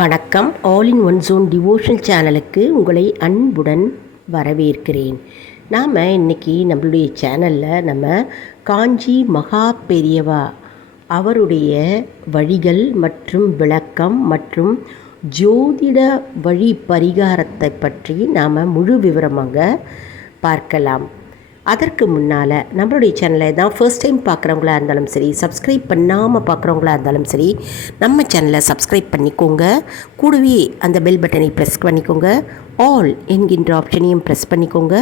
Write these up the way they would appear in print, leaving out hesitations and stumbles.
வணக்கம். All in one zone devotional சேனலுக்கு உங்களை அன்புடன் வரவேற்கிறேன். நாம் இன்றைக்கி நம்மளுடைய சேனலில் நம்ம காஞ்சி மகா பெரியவா அவருடைய வழிகள் மற்றும் விளக்கம் மற்றும் ஜோதிட வழி பரிகாரத்தை பற்றி நாம் முழு விவரமாக பார்க்கலாம். அதற்கு முன்னால் நம்மளுடைய சேனலை தான் ஃபர்ஸ்ட் டைம் பார்க்குறவங்களா இருந்தாலும் சரி, சப்ஸ்கிரைப் பண்ணாமல் பார்க்குறவங்களா இருந்தாலும் சரி, நம்ம சேனலை சப்ஸ்கிரைப் பண்ணிக்கோங்க. கூடவே அந்த பெல் பட்டனை ப்ரெஸ் பண்ணிக்கோங்க. ஆல் என்கின்ற ஆப்ஷனையும் ப்ரெஸ் பண்ணிக்கோங்க.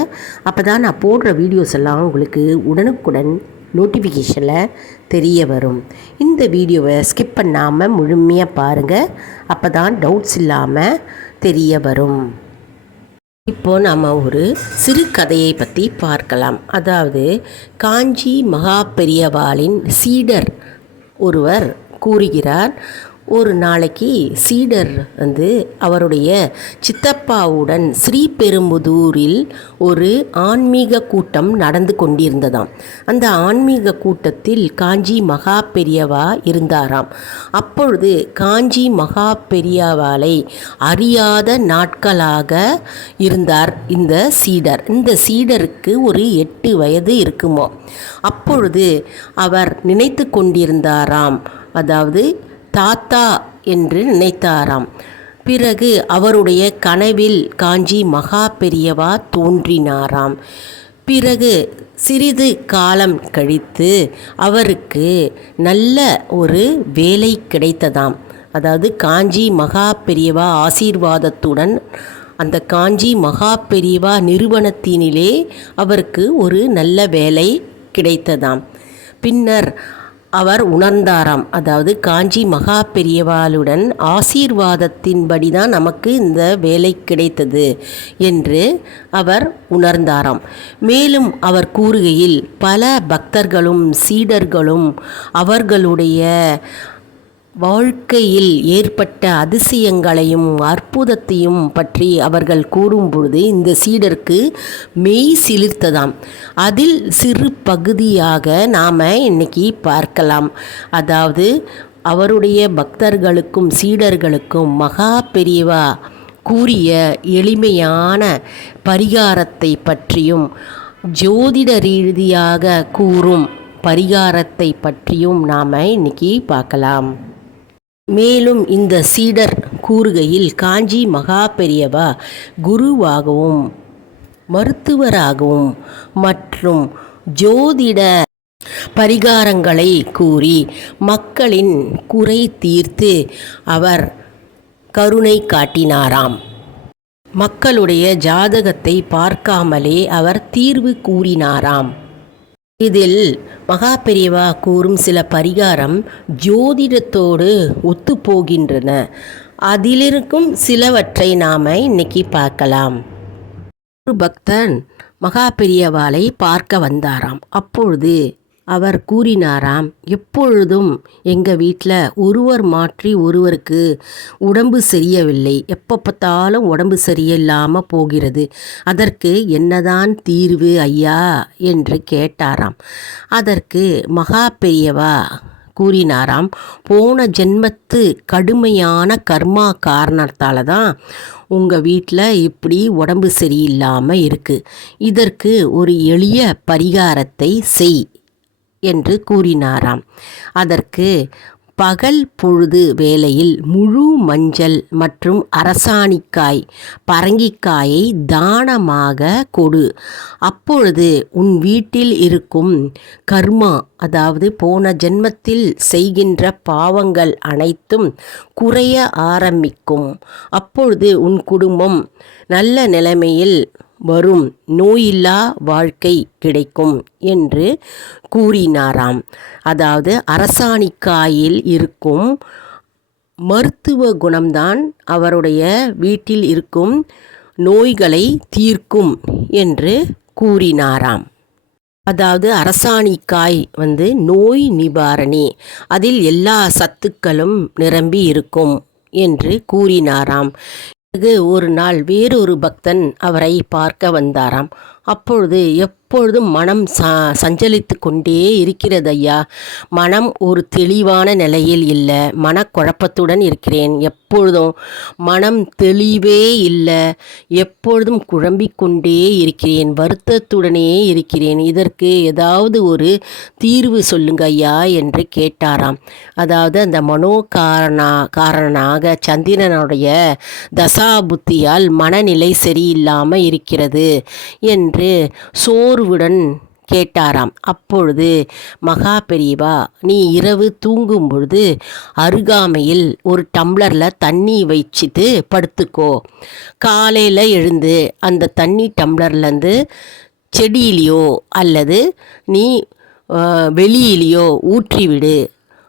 அப்போ தான் நான் போடுற வீடியோஸ் எல்லாம் உங்களுக்கு உடனுக்குடன் நோட்டிஃபிகேஷனில் தெரிய வரும். இந்த வீடியோவை ஸ்கிப் பண்ணாமல் முழுமையாக பாருங்கள். அப்போ தான் டவுட்ஸ் இல்லாமல் தெரிய வரும். இப்போது நாம் ஒரு சிறு கதையை பற்றி பார்க்கலாம். அதாவது காஞ்சி மகா பெரியவாளின் சீடர் ஒருவர் கூறுகிறார், ஒரு நாளைக்கு சீடர் அவருடைய சித்தப்பாவுடன் ஸ்ரீபெரும்புதூரில் ஒரு ஆன்மீக கூட்டம் நடந்து கொண்டிருந்ததாம். அந்த ஆன்மீக கூட்டத்தில் காஞ்சி மகா பெரியவா இருந்தாராம். அப்பொழுது காஞ்சி மகா பெரியவாளை அறியாத நாட்களாக இருந்தார் இந்த சீடர். இந்த சீடருக்கு ஒரு 8 வயது இருக்குமோ. அப்பொழுது அவர் நினைத்து கொண்டிருந்தாராம், அதாவது தாத்தா என்று நினைத்தாராம். பிறகு அவருடைய கனவில் காஞ்சி மகா பெரியவா தோன்றினாராம். பிறகு சிறிது காலம் கழித்து அவருக்கு நல்ல ஒரு வேலை கிடைத்ததாம். அதாவது காஞ்சி மகா பெரியவா ஆசீர்வாதத்துடன் அந்த காஞ்சி மகா பெரியவா நிறுவனத்தினிலே அவருக்கு ஒரு நல்ல வேலை கிடைத்ததாம். பின்னர் அவர் உணர்ந்தாராம், அதாவது காஞ்சி மகா பெரியவாளுடன் ஆசீர்வாதத்தின்படி தான் நமக்கு இந்த வேலை கிடைத்தது என்று அவர் உணர்ந்தாராம். மேலும் அவர் கூறுகையில் பல பக்தர்களும் சீடர்களும் அவர்களுடைய வாழ்க்கையில் ஏற்பட்ட அதிசயங்களையும் அற்புதத்தையும் பற்றி அவர்கள் கூறும்பொழுது இந்த சீடருக்கு மெய் சிலிர்த்ததாம். அதில் சிறு பகுதியாக நாம் இன்னைக்கு பார்க்கலாம். அதாவது அவருடைய பக்தர்களுக்கும் சீடர்களுக்கும் மகா பெரியவா கூறிய எளிமையான பரிகாரத்தை பற்றியும் ஜோதிட ரீதியாக கூறும் பரிகாரத்தை பற்றியும் நாம் இன்னைக்கு பார்க்கலாம். மேலும் இந்த சீடர் கூறுகையில் காஞ்சி மகா பெரியவா குருவாகவும் மருத்துவராகவும் மற்றும் ஜோதிட பரிகாரங்களை கூறி மக்களின் குறை தீர்த்து அவர் கருணை காட்டினாராம். மக்களுடைய ஜாதகத்தை பார்க்காமலே அவர் தீர்வு கூறினாராம். இதில் மகா பெரியவா கூறும் சில பரிகாரம் ஜோதிடத்தோடு ஒத்துப்போகின்றன. அதிலிருக்கும் சிலவற்றை நாம் இன்னைக்கு பார்க்கலாம். ஒரு பக்தன் மகா பெரியவாளை பார்க்க வந்தாராம். அப்பொழுது அவர் கூறினாராம், எப்பொழுதும் எங்கள் வீட்டில் ஒருவர் மாற்றி ஒருவருக்கு உடம்பு சரியவில்லை, எப்போ பார்த்தாலும் உடம்பு சரியில்லாமல் போகிறது, அதற்கு என்னதான் தீர்வு ஐயா என்று கேட்டாராம். அதற்கு மகா பெரியவா கூறினாராம், போன ஜென்மத்து கடுமையான கர்மா காரணத்தால் தான் உங்கள் வீட்டில் இப்படி உடம்பு சரியில்லாமல் இருக்குது. இதற்கு ஒரு எளிய பரிகாரத்தை செய் என்று கூறினாராம். அதற்கு பகல் பொழுது வேளையில் முழு மஞ்சள் மற்றும் அரசாணிக்காய் பரங்கிக்காயை தானமாக கொடு. அப்பொழுது உன் வீட்டில் இருக்கும் கர்மா, அதாவது போன ஜென்மத்தில் செய்கின்ற பாவங்கள் அனைத்தும் குறைய ஆரம்பிக்கும். அப்பொழுது உன் குடும்பம் நல்ல நிலைமையில் வரும், நோயில்லா வாழ்க்கை கிடைக்கும் என்று கூறினாராம். அதாவது அரசாணிக்காயில் இருக்கும் மருத்துவ குணம்தான் அவருடைய வீட்டில் இருக்கும் நோய்களை தீர்க்கும் என்று கூறினாராம். அதாவது அரசாணிக்காய் நோய் நிவாரணி, அதில் எல்லா சத்துக்களும் நிரம்பி இருக்கும் என்று கூறினாராம். பிறகு ஒரு நாள் வேறொரு பக்தன் அவரை பார்க்க வந்தாராம். அப்பொழுது எப்பொழுதும் மனம் சஞ்சலித்து கொண்டே இருக்கிறது ஐயா. மனம் ஒரு தெளிவான நிலையில் இல்லை, மனக்குழப்பத்துடன் இருக்கிறேன். எப்பொழுதும் மனம் தெளிவே இல்லை, எப்பொழுதும் குழம்பிக்கொண்டே இருக்கிறேன், வருத்தத்துடனே இருக்கிறேன். இதற்கு ஏதாவது ஒரு தீர்வு சொல்லுங்க ஐயா என்று கேட்டாராம். அதாவது அந்த காரணனாக சந்திரனுடைய தசாபுத்தியால் மனநிலை சரியில்லாமல் இருக்கிறது என்று சோர்வுடன் கேட்டாராம். அப்பொழுது மகா பெரியவா, நீ இரவு தூங்கும் பொழுது அருகாமையில் ஒரு டம்ளரில் தண்ணி வச்சுட்டு படுத்துக்கோ. காலையில் எழுந்து அந்த தண்ணி டம்ளர்லேருந்து செடியிலையோ அல்லது நீ வெளியிலையோ ஊற்றிவிடு.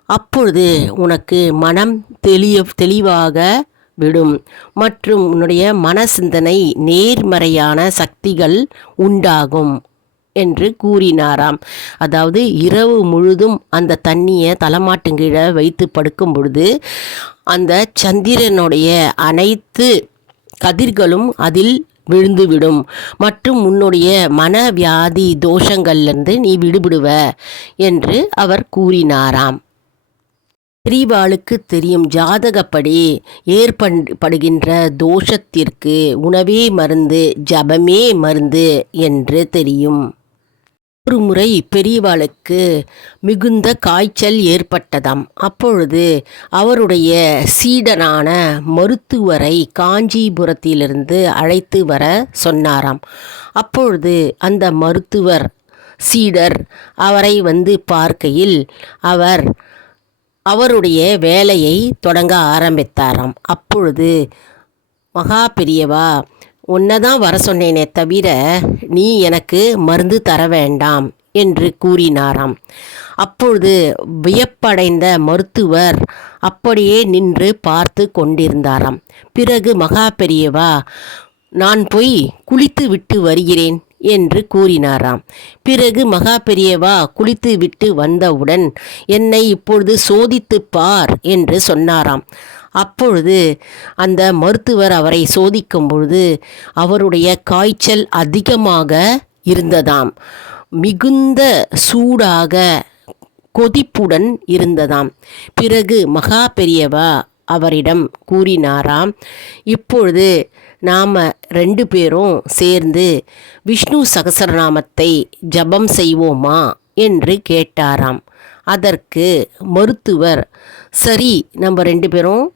அப்பொழுது உனக்கு மனம் தெளிவாக விடும் மற்றும் உன்னுடைய மன சிந்தனை நேர்மறையான சக்திகள் உண்டாகும் என்று கூறினாராம். அதாவது இரவு முழுதும் அந்த தண்ணியை தலைமாட்டுங்கீழே வைத்து படுக்கும் பொழுது அந்த சந்திரனுடைய அனைத்து கதிர்களும் அதில் விழுந்துவிடும் மற்றும் உன்னுடைய மனவியாதி தோஷங்கள்லேருந்து நீ விடுபடுவ என்று அவர் கூறினாராம். பெரியவாளுக்கு தெரியும், ஜாதகப்படி ஏற்படுகின்ற தோஷத்திற்கு உணவே மருந்து, ஜபமே மருந்து என்று தெரியும். ஒரு முறை பெரியவாளுக்கு மிகுந்த காய்ச்சல் ஏற்பட்டதாம். அப்பொழுது அவருடைய சீடனான மருத்துவரை காஞ்சிபுரத்திலிருந்து அழைத்து வர சொன்னாராம். அப்பொழுது அந்த மருத்துவர் சீடர் அவரை வந்து பார்க்கையில் அவருடைய வேலையை தொடங்க ஆரம்பித்தாராம். அப்பொழுது மகா பெரியவா, உன்னை தான் வர சொன்னேனே தவிர நீ எனக்கு மருந்து தர வேண்டாம் என்று கூறினாராம். அப்பொழுது வியப்படைந்த மருத்துவர் அப்படியே நின்று பார்த்து கொண்டிருந்தாராம். பிறகு மகா பெரியவா, நான் போய் குளித்து விட்டு வருகிறேன் என்று கூறினாராம். பிறகு மகா பெரியவா குளித்து விட்டு வந்தவுடன் என்னை இப்பொழுது சோதித்து பார் என்று சொன்னாராம். அப்பொழுது அந்த மருத்துவர் அவரை சோதிக்கும் பொழுது அவருடைய காய்ச்சல் அதிகமாக இருந்ததாம். மிகுந்த சூடாக கொதிப்புடன் இருந்ததாம். பிறகு மகா பெரியவா அவரிடம் கூறினாராம், இப்பொழுது நாம் 2 பேரும் சேர்ந்து விஷ்ணு சகசரநாமத்தை ஜபம் செய்வோமா என்று கேட்டாராம். அதற்கு மருத்துவர், சரி, நம்ம 2 பேரும்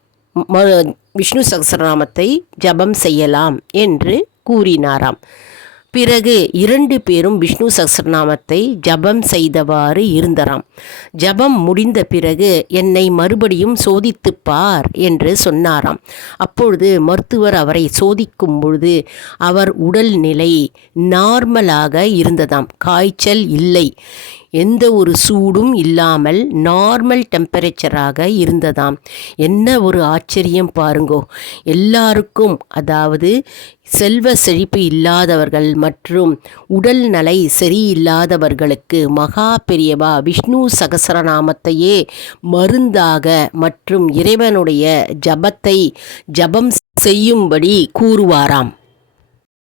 விஷ்ணு சகசரநாமத்தை ஜபம் செய்யலாம் என்று கூறினாராம். பிறகு 2 பேரும் விஷ்ணு சகசரநாமத்தை ஜபம் செய்தவாறு இருந்தராம். ஜபம் முடிந்த பிறகு என்னை மறுபடியும் சோதித்து பார் என்று சொன்னாராம். அப்பொழுது மருத்துவர் அவரை சோதிக்கும் பொழுது அவர் உடல்நிலை நார்மலாக இருந்ததாம். காய்ச்சல் இல்லை, எந்த ஒரு சூடும் இல்லாமல் நார்மல் டெம்பரேச்சராக இருந்ததாம். என்ன ஒரு ஆச்சரியம் பாருங்கோ. எல்லாருக்கும், அதாவது செல்வ செழிப்பு இல்லாதவர்கள் மற்றும் உடல் நலை சரியில்லாதவர்களுக்கு மகா பெரியவா விஷ்ணு சகசரநாமத்தையே மருந்தாக மற்றும் இறைவனுடைய ஜபம் செய்யும்படி கூறுவாராம்.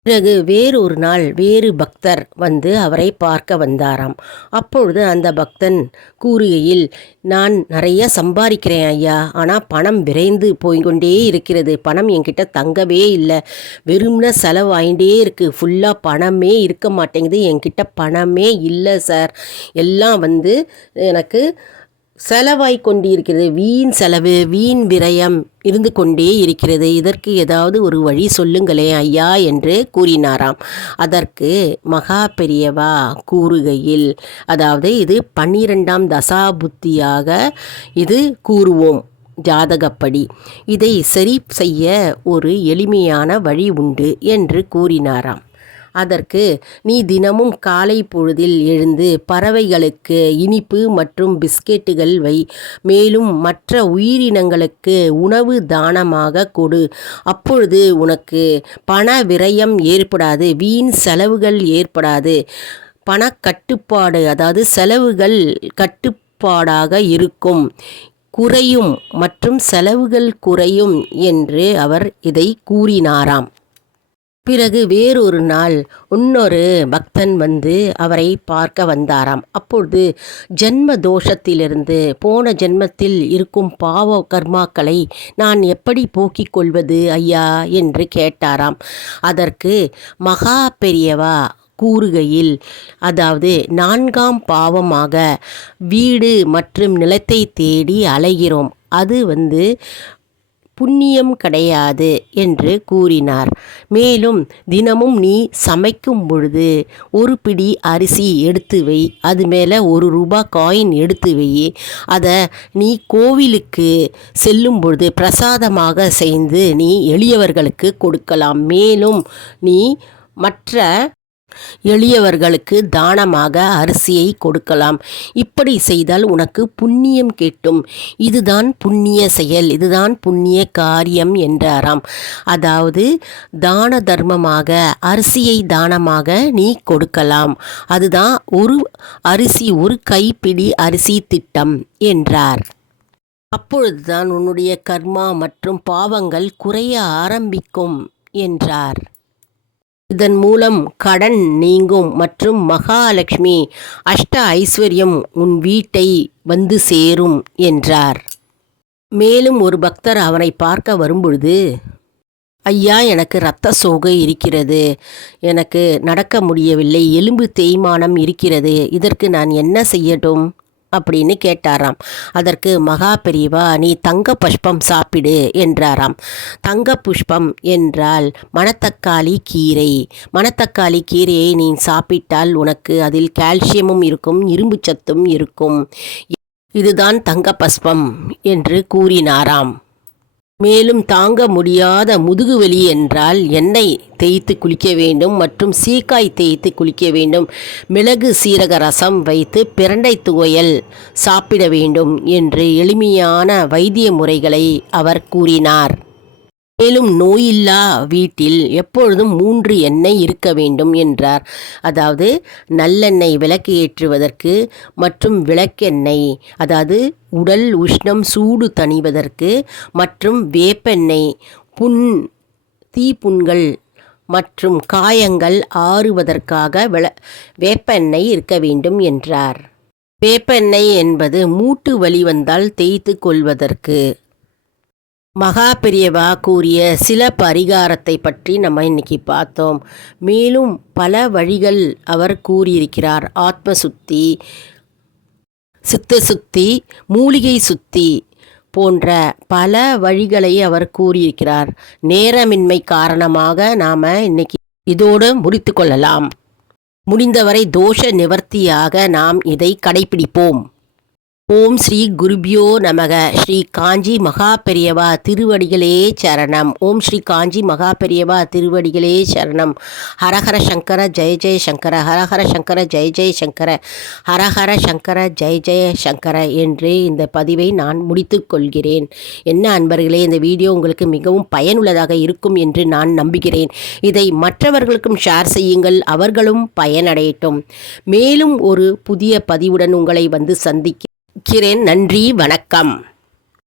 பிறகு வேறொரு நாள் வேறு பக்தர் வந்து அவரை பார்க்க வந்தாராம். அப்பொழுது அந்த பக்தன் கூறுகையில், நான் நிறைய சம்பாதிக்கிறேன் ஐயா, ஆனால் பணம் விரைந்து போய்கொண்டே இருக்கிறது. பணம் என்கிட்ட தங்கவே இல்லை, வெறும்ன செலவாயிட்டே இருக்குது. ஃபுல்லாக பணமே இருக்க மாட்டேங்குது, என்கிட்ட பணமே இல்லை சார். எல்லாம் வந்து எனக்கு செலவாய் கொண்டிருக்கிறது, வீண் செலவு, வீண் விரயம் இருந்து கொண்டே இருக்கிறது. இதற்கு ஏதாவது ஒரு வழி சொல்லுங்களேன் ஐயா என்று கூறினாராம். அதற்கு மகா பெரியவா கூறுகையில், அதாவது இது 12ஆம் தசாபுத்தியாக இது கூறுவோம் ஜாதகப்படி, இதை சரி செய்ய ஒரு எளிமையான வழி உண்டு என்று கூறினாராம். அதற்கு, நீ தினமும் காலை பொழுதில் எழுந்து பறவைகளுக்கு இனிப்பு மற்றும் பிஸ்கெட்டுகள் வை, மேலும் மற்ற உயிரினங்களுக்கு உணவு தானமாக கொடு. அப்பொழுது உனக்கு பண விரயம் ஏற்படாது, வீண் செலவுகள் ஏற்படாது, பணக்கட்டுப்பாடு, அதாவது செலவுகள் கட்டுப்பாடாக இருக்கும், குறையும் மற்றும் செலவுகள் குறையும் என்று அவர் இதை கூறினாராம். பிறகு வேறொரு நாள் இன்னொரு பக்தன் வந்து அவரை பார்க்க வந்தாராம். அப்பொழுது ஜென்ம தோஷத்திலிருந்து போன ஜென்மத்தில் இருக்கும் பாவ கர்மாக்களை நான் எப்படி போக்கிக் கொள்வது ஐயா என்று கேட்டாராம். அதற்கு மகா பெரியவா கூறுகையில், அதாவது 4ஆம் பாவமாக வீடு மற்றும் நிலத்தை தேடி அலைகிறோம், அது புண்ணியம் கிடையாது என்று கூறினார். மேலும் தினமும் நீ சமைக்கும் பொழுது ஒரு பிடி அரிசி எடுத்து வை, அது மேலே ₹1 காயின் எடுத்து வை, அதை நீ கோவிலுக்கு செல்லும் பொழுது பிரசாதமாக செய்து நீ எளியவர்களுக்கு கொடுக்கலாம். மேலும் நீ மற்ற எளியவர்களுக்கு தானமாக அரிசியை கொடுக்கலாம். இப்படி செய்தால் உனக்கு புண்ணியம் கிட்டும். இதுதான் புண்ணிய செயல், இதுதான் புண்ணிய காரியம் என்றாராம். அதாவது தான தர்மமாக அரிசியை தானமாக நீ கொடுக்கலாம். அதுதான் ஒரு கைப்பிடி அரிசி திட்டம் என்றார். அப்பொழுதுதான் உன்னுடைய கர்மா மற்றும் பாவங்கள் குறைய ஆரம்பிக்கும் என்றார். இதன் மூலம் கடன் நீங்கும் மற்றும் மகாலட்சுமி அஷ்ட ஐஸ்வர்யம் உன் வீட்டை வந்து சேரும் என்றார். மேலும் ஒரு பக்தர் அவனை பார்க்க வரும்பொழுது, ஐயா, எனக்கு இரத்த சோகை இருக்கிறது, எனக்கு நடக்க முடியவில்லை, எலும்பு தேய்மானம் இருக்கிறது, இதற்கு நான் என்ன செய்யட்டும் அப்படின்னு கேட்டாராம். அதற்கு மகா பெரியவா, நீ தங்க புஷ்பம் சாப்பிடு என்றாராம். தங்க புஷ்பம் என்றால் மணத்தக்காளி கீரை. மணத்தக்காளி கீரையை நீ சாப்பிட்டால் உனக்கு அதில் கால்சியமும் இருக்கும், இரும்பு சத்தும் இருக்கும். இதுதான் தங்க புஷ்பம் என்று கூறினாராம். மேலும் தாங்க முடியாத முதுகுவலி என்றால் எண்ணெய் தேய்த்து குளிக்க வேண்டும் மற்றும் சீக்காய் தேய்த்து குளிக்க வேண்டும். மிளகு சீரக ரசம் வைத்து பிரண்டை துவையல் சாப்பிட வேண்டும் என்று எளிமையான வைத்திய முறைகளை அவர் கூறினார். மேலும் நோயில்லா வீட்டில் எப்பொழுதும் 3 எண்ணெய் இருக்க வேண்டும் என்றார். அதாவது நல்லெண்ணெய் விளக்கு ஏற்றுவதற்கு மற்றும் விளக்கெண்ணெய், அதாவது உடல் உஷ்ணம் சூடு தணிவதற்கு, மற்றும் வேப்பெண்ணெய் தீப்புண்கள் மற்றும் காயங்கள் ஆறுவதற்காக வேப்பெண்ணெய் இருக்க வேண்டும் என்றார். வேப்பெண்ணெய் என்பது மூட்டு வலி வந்தால் தேய்த்து கொள்வதற்கு. மகா பெரியவா கூறிய சில பரிகாரத்தை பற்றி நம்ம இன்னைக்கு பார்த்தோம். மேலும் பல வழிகள் அவர் கூறியிருக்கிறார். ஆத்ம சுத்தி, சித்த சுத்தி, மூலிகை சுத்தி போன்ற பல வழிகளை அவர் கூறியிருக்கிறார். நேரமின்மை காரணமாக நாம் இன்னைக்கு இதோடு முடித்து கொள்ளலாம். முடிந்தவரை தோஷ நிவர்த்தியாக நாம் இதை கடைபிடிப்போம். ஓம் ஸ்ரீ குருபியோ நமக. ஸ்ரீ காஞ்சி மகா பெரியவா திருவடிகளே சரணம். ஓம் ஸ்ரீ காஞ்சி மகா பெரியவா திருவடிகளே சரணம். ஹரஹர சங்கர ஜெய ஜெய சங்கர, ஹரஹர சங்கர ஜெய ஜெய சங்கர, ஹரஹர சங்கர ஜெய ஜெய சங்கர என்று இந்த பதிவை நான் முடித்து கொள்கிறேன். என்ன அன்பர்களே, இந்த வீடியோ உங்களுக்கு மிகவும் பயனுள்ளதாக இருக்கும் என்று நான் நம்புகிறேன். இதை மற்றவர்களுக்கும் ஷேர் செய்யுங்கள், அவர்களும் பயனடையட்டும். மேலும் ஒரு புதிய பதிவுடன் உங்களை சந்திக்கிறேன். நன்றி, வணக்கம்.